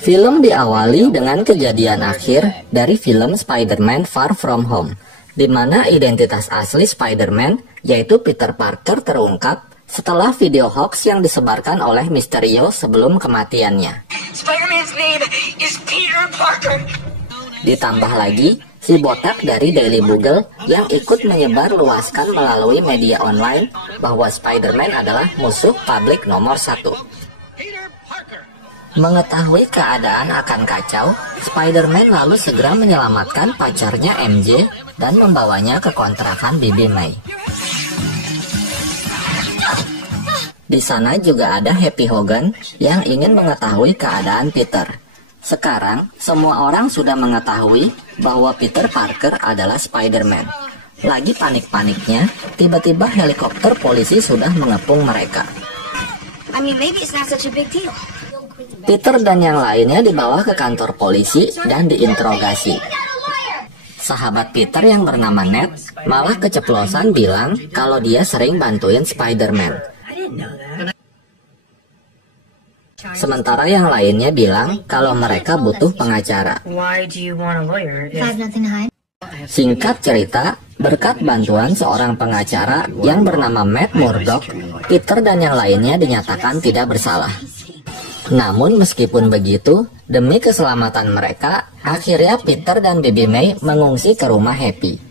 Film diawali dengan kejadian akhir dari film Spider-Man Far From Home, di mana identitas asli Spider-Man, yaitu Peter Parker, terungkap setelah video hoax yang disebarkan oleh Mysterio sebelum kematiannya. Spider-Man's name is Peter Parker. Ditambah lagi, si botak dari Daily Bugle yang ikut menyebar luaskan melalui media online bahwa Spider-Man adalah musuh publik nomor 1. Mengetahui keadaan akan kacau, Spider-Man lalu segera menyelamatkan pacarnya MJ dan membawanya ke kontrakan Bibi May. Di sana juga ada Happy Hogan yang ingin mengetahui keadaan Peter. Sekarang, semua orang sudah mengetahui bahwa Peter Parker adalah Spider-Man. Lagi panik-paniknya, tiba-tiba helikopter polisi sudah mengepung mereka. Maybe it's not such a big deal. Peter dan yang lainnya dibawa ke kantor polisi dan diinterogasi. Sahabat Peter yang bernama Ned malah keceplosan bilang kalau dia sering bantuin Spider-Man. Sementara yang lainnya bilang kalau mereka butuh pengacara. Singkat cerita, berkat bantuan seorang pengacara yang bernama Matt Murdock, Peter dan yang lainnya dinyatakan tidak bersalah. Namun meskipun begitu, demi keselamatan mereka, akhirnya Peter dan Bibi May mengungsi ke rumah Happy.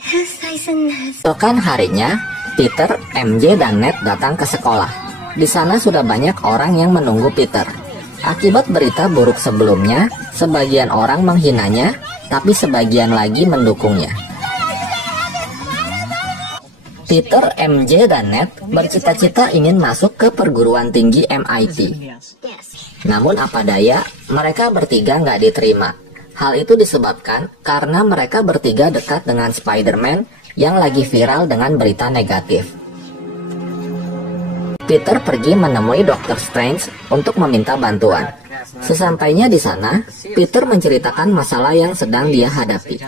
Keesokan harinya, Peter, MJ, dan Ned datang ke sekolah. Di sana sudah banyak orang yang menunggu Peter. Akibat berita buruk sebelumnya, sebagian orang menghinanya, tapi sebagian lagi mendukungnya. Peter, MJ, dan Ned bercita-cita ingin masuk ke perguruan tinggi MIT. Namun apa daya, mereka bertiga nggak diterima. Hal itu disebabkan karena mereka bertiga dekat dengan Spider-Man yang lagi viral dengan berita negatif. Peter pergi menemui Dr. Strange untuk meminta bantuan. Sesampainya di sana, Peter menceritakan masalah yang sedang dia hadapi.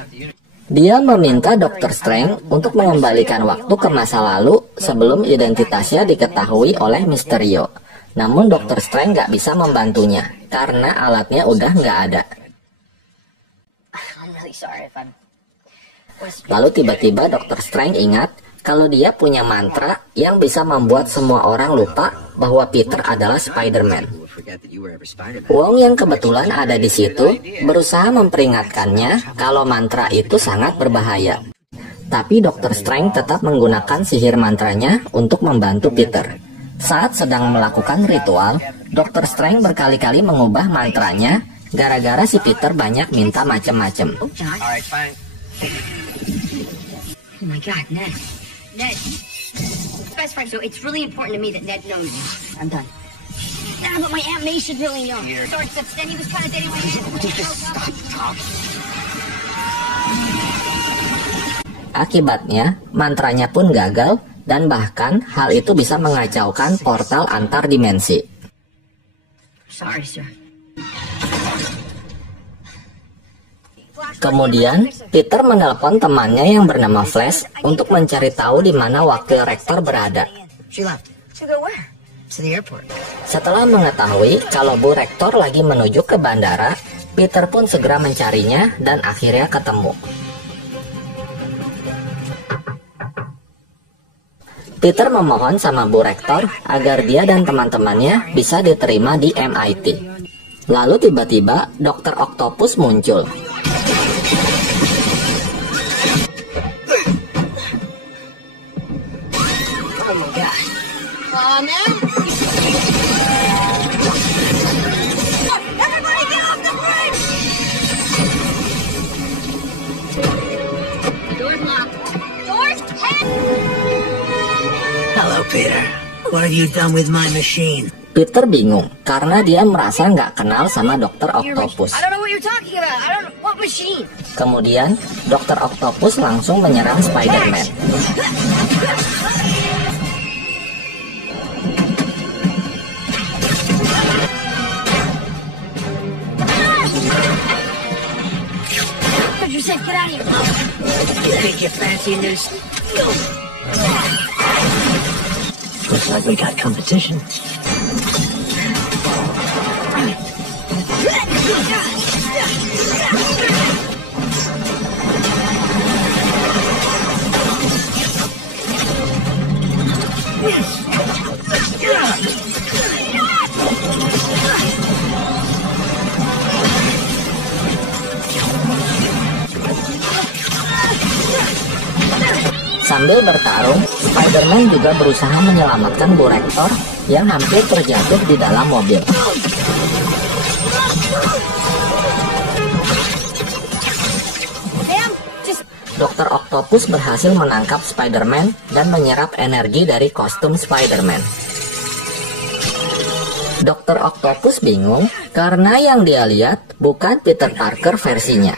Dia meminta Dr. Strange untuk mengembalikan waktu ke masa lalu sebelum identitasnya diketahui oleh Mysterio. Namun Dr. Strange nggak bisa membantunya karena alatnya udah nggak ada. Lalu tiba-tiba Dr. Strange ingat kalau dia punya mantra yang bisa membuat semua orang lupa bahwa Peter adalah Spider-Man. Wong yang kebetulan ada di situ berusaha memperingatkannya kalau mantra itu sangat berbahaya. Tapi Dr. Strange tetap menggunakan sihir mantranya untuk membantu Peter. Saat sedang melakukan ritual, Dr. Strange berkali-kali mengubah mantranya gara-gara si Peter banyak minta macem-macem. Ned, best friend, so it's really important to me that Ned knows. I'm done. Nah, but my Aunt May should really know. Sorry, except then he was kind of dating my aunt. Just stop talking. Akibatnya, mantranya pun gagal dan bahkan hal itu bisa mengacaukan portal antar dimensi. Sorry, sir. Kemudian, Peter menelpon temannya yang bernama Flash untuk mencari tahu di mana wakil rektor berada. Setelah mengetahui kalau Bu Rektor lagi menuju ke bandara, Peter pun segera mencarinya dan akhirnya ketemu. Peter memohon sama Bu Rektor agar dia dan teman-temannya bisa diterima di MIT. Lalu tiba-tiba Dr. Octopus muncul. Hello, Peter. What have you done with my machine? Peter bingung karena dia merasa nggak kenal sama Dr. Octopus. Kemudian, Dr. Octopus langsung menyerang Spider-Man. Looks like we got competition. Sambil bertarung, Spider-Man juga berusaha menyelamatkan Bu Rektor yang hampir terjatuh di dalam mobil. Dr. Octopus berhasil menangkap Spider-Man dan menyerap energi dari kostum Spider-Man. Dr. Octopus bingung karena yang dia lihat bukan Peter Parker versinya.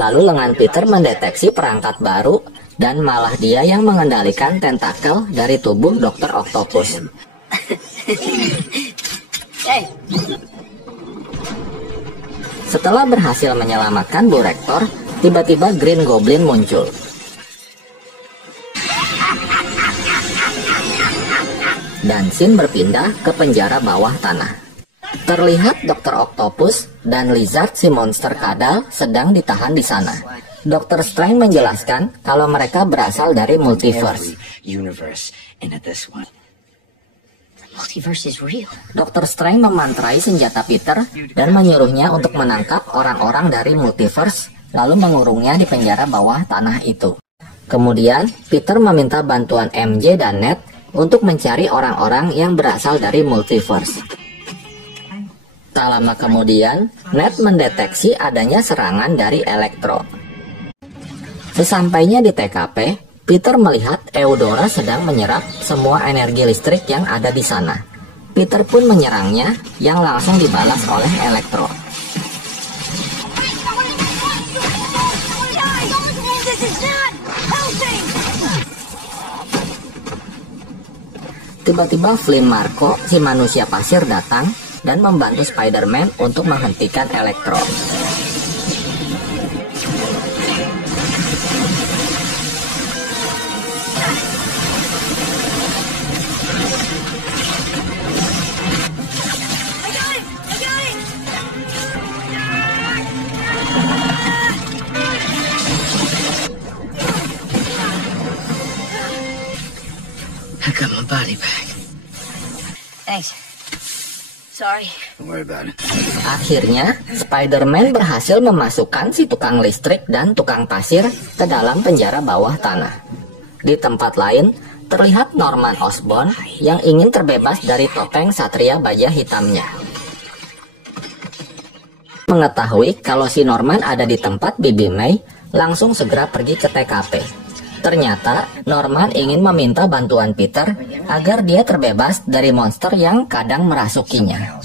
Lalu lengan Peter mendeteksi perangkat baru dan malah dia yang mengendalikan tentakel dari tubuh Dr. Octopus. Setelah berhasil menyelamatkan Bu Rektor, tiba-tiba Green Goblin muncul. Dan scene berpindah ke penjara bawah tanah. Terlihat Dr. Octopus dan Lizard si monster kadal sedang ditahan di sana. Dr. Strange menjelaskan kalau mereka berasal dari multiverse. Dr. Strange memantrai senjata Peter dan menyuruhnya untuk menangkap orang-orang dari multiverse, lalu mengurungnya di penjara bawah tanah itu. Kemudian, Peter meminta bantuan MJ dan Ned untuk mencari orang-orang yang berasal dari multiverse. Tak lama kemudian, Ned mendeteksi adanya serangan dari Electro. Sesampainya di TKP, Peter melihat Eudora sedang menyerap semua energi listrik yang ada di sana. Peter pun menyerangnya, yang langsung dibalas oleh Electro. Tiba-tiba Flynn Marko, si manusia pasir, datang dan membantu Spider-Man untuk menghentikan Electro. I got my body back. Thanks. Sorry. Don't worry about it. Akhirnya, Spider-Man berhasil memasukkan si tukang listrik dan tukang pasir ke dalam penjara bawah tanah. Di tempat lain, terlihat Norman Osborn yang ingin terbebas dari topeng Satria Baja Hitamnya. Mengetahui kalau si Norman ada di tempat Bibi May, langsung segera pergi ke TKP. Ternyata, Norman ingin meminta bantuan Peter agar dia terbebas dari monster yang kadang merasukinya.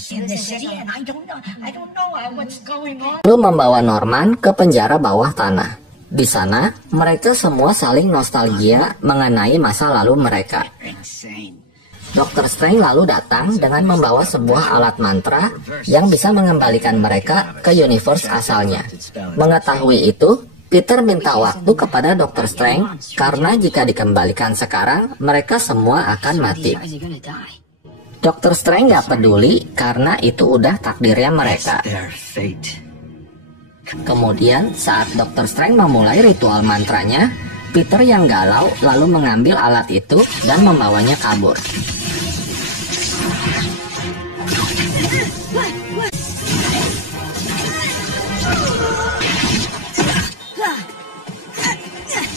Lalu membawa Norman ke penjara bawah tanah. Di sana, mereka semua saling nostalgia mengenai masa lalu mereka. Dr. Strange lalu datang dengan membawa sebuah alat mantra yang bisa mengembalikan mereka ke universe asalnya. Mengetahui itu, Peter minta waktu kepada Dr. Strange karena jika dikembalikan sekarang, mereka semua akan mati. Dr. Strange gak peduli karena itu udah takdirnya mereka. Kemudian saat Dr. Strange memulai ritual mantranya, Peter yang galau lalu mengambil alat itu dan membawanya kabur.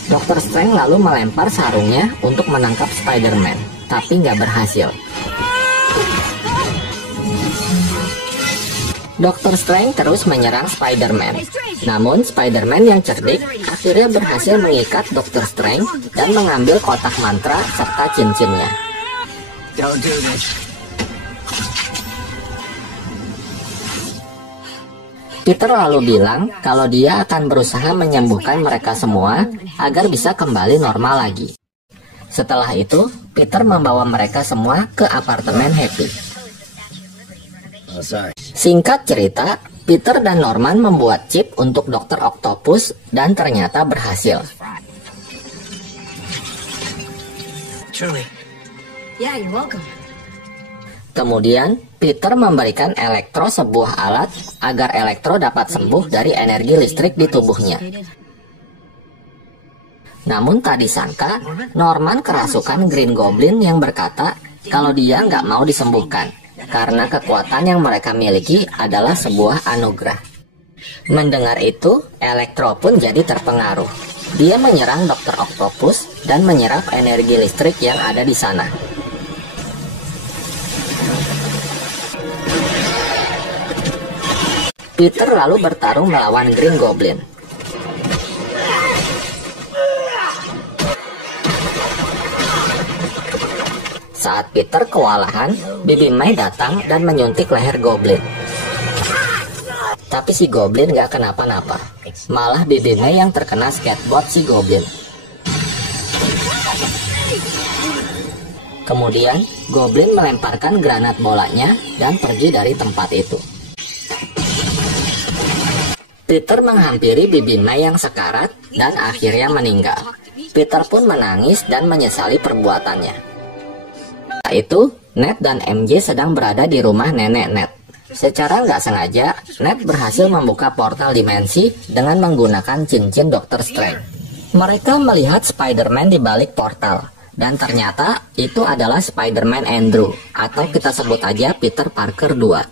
Dr. Strange lalu melempar sarungnya untuk menangkap Spider-Man, tapi nggak berhasil. Dr. Strange terus menyerang Spider-Man. Namun Spider-Man yang cerdik akhirnya berhasil mengikat Dr. Strange dan mengambil kotak mantra serta cincinnya. Don't do this. Peter lalu bilang kalau dia akan berusaha menyembuhkan mereka semua agar bisa kembali normal lagi. Setelah itu, Peter membawa mereka semua ke apartemen Happy. Oh, sorry. Singkat cerita, Peter dan Norman membuat chip untuk Dr. Octopus dan ternyata berhasil. Truly. Yeah, you're welcome. Kemudian, Peter memberikan Electro sebuah alat agar Electro dapat sembuh dari energi listrik di tubuhnya. Namun tak disangka, Norman kerasukan Green Goblin yang berkata kalau dia nggak mau disembuhkan, karena kekuatan yang mereka miliki adalah sebuah anugerah. Mendengar itu, Electro pun jadi terpengaruh. Dia menyerang Dr. Octopus dan menyerap energi listrik yang ada di sana. Peter lalu bertarung melawan Green Goblin. Saat Peter kewalahan, Bibi May datang dan menyuntik leher Goblin. Tapi si Goblin gak kenapa-napa. Malah Bibi May yang terkena skateboard si Goblin. Kemudian, Goblin melemparkan granat bolanya dan pergi dari tempat itu. Peter menghampiri Bibi May yang sekarat dan akhirnya meninggal. Peter pun menangis dan menyesali perbuatannya. Setelah itu, Ned dan MJ sedang berada di rumah nenek Ned. Secara nggak sengaja, Ned berhasil membuka portal dimensi dengan menggunakan cincin Dr. Strange. Mereka melihat Spider-Man di balik portal, dan ternyata itu adalah Spider-Man Andrew, atau kita sebut aja Peter Parker 2.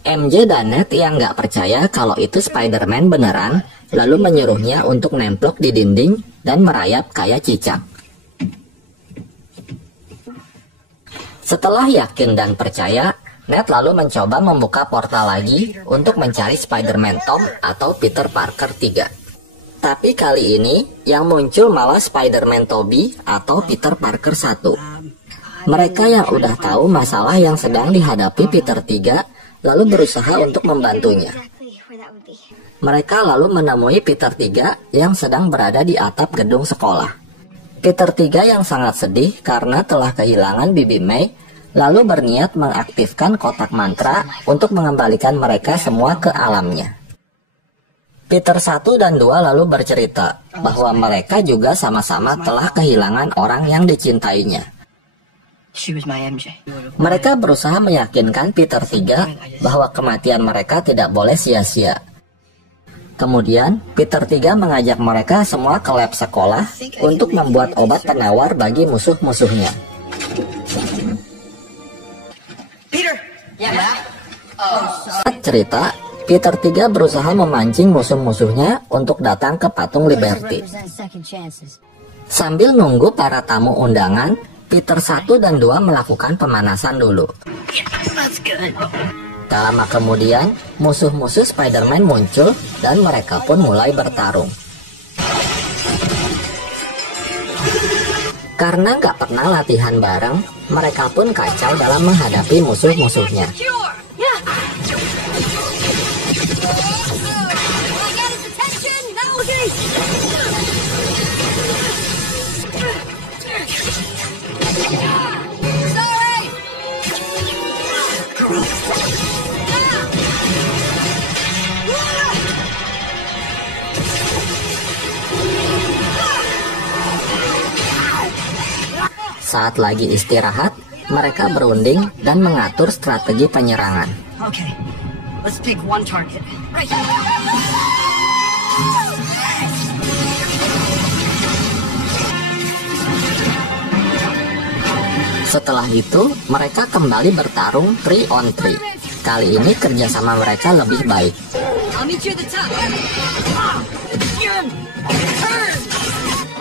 MJ dan Ned yang nggak percaya kalau itu Spider-Man beneran, lalu menyuruhnya untuk nemplok di dinding dan merayap kayak cicak. Setelah yakin dan percaya, Ned lalu mencoba membuka portal lagi untuk mencari Spider-Man Tom atau Peter Parker 3. Tapi kali ini yang muncul malah Spider-Man Tobey atau Peter Parker 1. Mereka yang udah tahu masalah yang sedang dihadapi Peter 3 lalu berusaha untuk membantunya. Mereka lalu menemui Peter 3 yang sedang berada di atap gedung sekolah. Peter 3 yang sangat sedih karena telah kehilangan Bibi May, lalu berniat mengaktifkan kotak mantra untuk mengembalikan mereka semua ke alamnya. Peter 1 dan 2 lalu bercerita bahwa mereka juga sama-sama telah kehilangan orang yang dicintainya. Mereka berusaha meyakinkan Peter 3 bahwa kematian mereka tidak boleh sia-sia. Kemudian, Peter 3 mengajak mereka semua ke lab sekolah untuk membuat obat penawar bagi musuh-musuhnya. Saat cerita, Peter 3 berusaha memancing musuh-musuhnya untuk datang ke patung Liberty. Sambil nunggu para tamu undangan, Peter 1 dan 2 melakukan pemanasan dulu. Tak lama kemudian, musuh-musuh Spider-Man muncul dan mereka pun mulai bertarung. Karena nggak pernah latihan bareng, mereka pun kacau dalam menghadapi musuh-musuhnya. Saat lagi istirahat, mereka berunding dan mengatur strategi penyerangan. Okay, let's pick one target. Right. Setelah itu, mereka kembali bertarung 3 on 3. Kali ini kerjasama mereka lebih baik. I'll meet you at the top.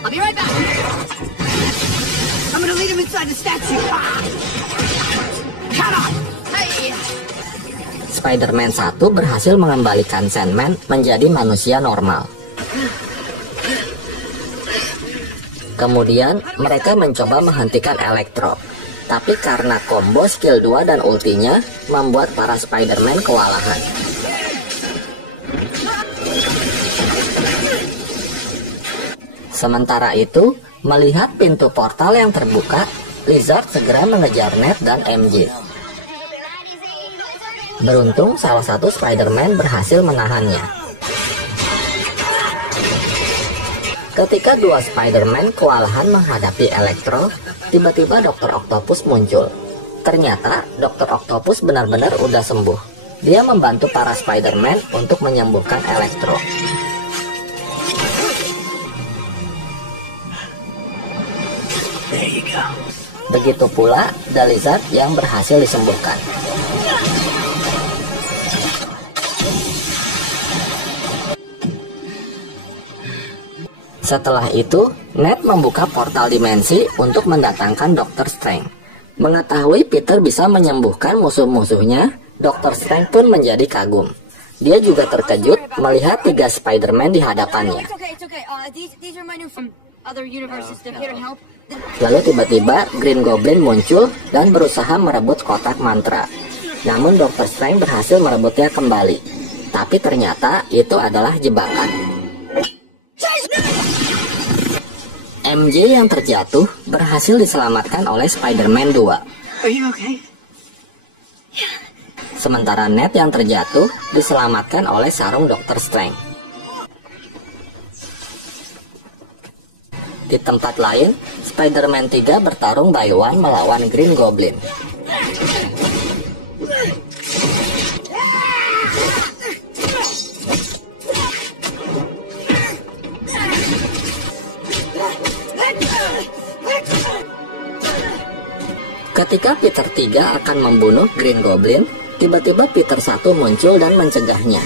I'll be right back. I'm gonna lead him inside the statue. Hey. Spider-Man 1 berhasil mengembalikan Sandman menjadi manusia normal. Kemudian, mereka mencoba menghentikan Electro. Tapi karena combo skill 2 dan ultinya, membuat para Spider-Man kewalahan. Sementara itu, melihat pintu portal yang terbuka, Lizard segera mengejar Ned dan MJ. Beruntung salah satu Spider-Man berhasil menahannya. Ketika dua Spider-Man kewalahan menghadapi Electro, tiba-tiba Dr. Octopus muncul. Ternyata Dr. Octopus benar-benar udah sembuh. Dia membantu para Spider-Man untuk menyembuhkan Electro. There you go. Begitu pula The Lizard yang berhasil disembuhkan. Setelah itu, Ned membuka portal dimensi untuk mendatangkan Dr. Strange. Mengetahui Peter bisa menyembuhkan musuh-musuhnya, Dr. Strange pun menjadi kagum. Dia juga terkejut melihat 3 Spider-Man di hadapannya. Lalu tiba-tiba Green Goblin muncul dan berusaha merebut kotak mantra. Namun Dr. Strange berhasil merebutnya kembali. Tapi ternyata itu adalah jebakan. MJ yang terjatuh berhasil diselamatkan oleh Spider-Man 2. Are you okay? Sementara Ned yang terjatuh diselamatkan oleh sarung Dr. Strange. Di tempat lain, Spider-Man 3 bertarung by one melawan Green Goblin. Ketika Peter 3 akan membunuh Green Goblin, tiba-tiba Peter 1 muncul dan mencegahnya.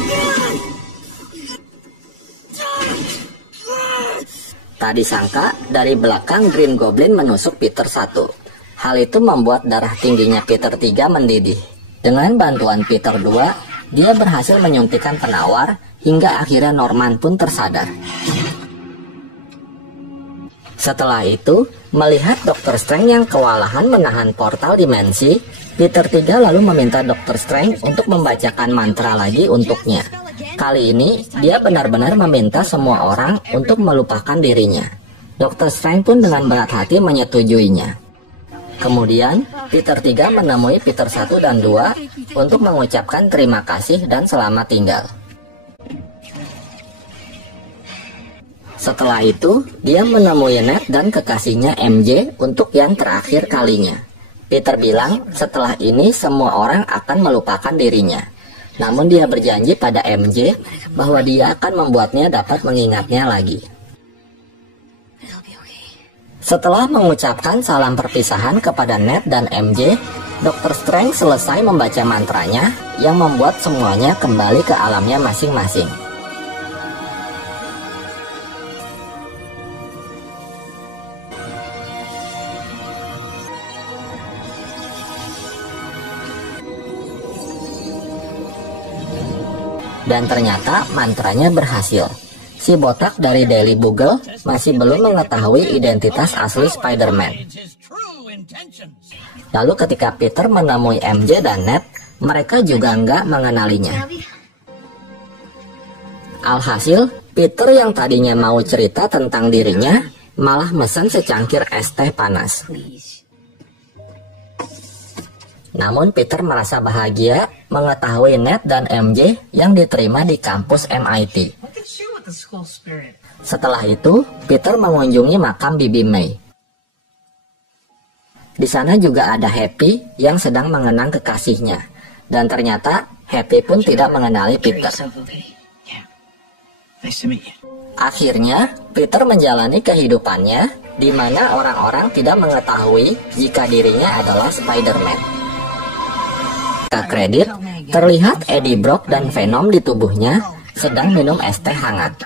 Tak disangka, dari belakang Green Goblin menusuk Peter 1. Hal itu membuat darah tingginya Peter 3 mendidih. Dengan bantuan Peter 2, dia berhasil menyuntikkan penawar hingga akhirnya Norman pun tersadar. Setelah itu, melihat Dr. Strange yang kewalahan menahan portal dimensi, Peter 3 lalu meminta Dr. Strange untuk membacakan mantra lagi untuknya. Kali ini, dia benar-benar meminta semua orang untuk melupakan dirinya. Dr. Strange pun dengan berat hati menyetujuinya. Kemudian, Peter 3 menemui Peter 1 dan 2 untuk mengucapkan terima kasih dan selamat tinggal. Setelah itu, dia menemui Ned dan kekasihnya MJ untuk yang terakhir kalinya. Peter bilang setelah ini semua orang akan melupakan dirinya. Namun dia berjanji pada MJ bahwa dia akan membuatnya dapat mengingatnya lagi. Setelah mengucapkan salam perpisahan kepada Ned dan MJ, Dr. Strange selesai membaca mantranya yang membuat semuanya kembali ke alamnya masing-masing. Dan ternyata mantranya berhasil. Si botak dari Daily Bugle masih belum mengetahui identitas asli Spider-Man. Lalu ketika Peter menemui MJ dan Ned, mereka juga nggak mengenalinya. Alhasil, Peter yang tadinya mau cerita tentang dirinya, malah mesen secangkir es teh panas. Namun Peter merasa bahagia mengetahui Ned dan MJ yang diterima di kampus MIT. Setelah itu, Peter mengunjungi makam Bibi May. Di sana juga ada Happy yang sedang mengenang kekasihnya. Dan ternyata Happy pun tidak mengenali Peter. Akhirnya, Peter menjalani kehidupannya di mana orang-orang tidak mengetahui jika dirinya adalah Spider-Man. Kredit, terlihat Eddie Brock dan Venom di tubuhnya sedang minum es teh hangat.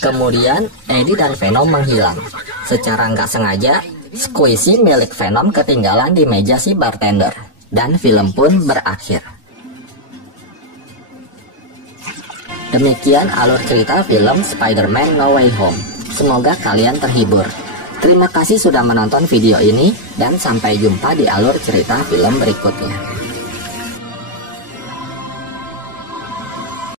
Kemudian Eddie dan Venom menghilang. Secara nggak sengaja, squishy milik Venom ketinggalan di meja si bartender. Dan film pun berakhir. Demikian alur cerita film Spider-Man No Way Home. Semoga kalian terhibur. Terima kasih sudah menonton video ini dan sampai jumpa di alur cerita film berikutnya.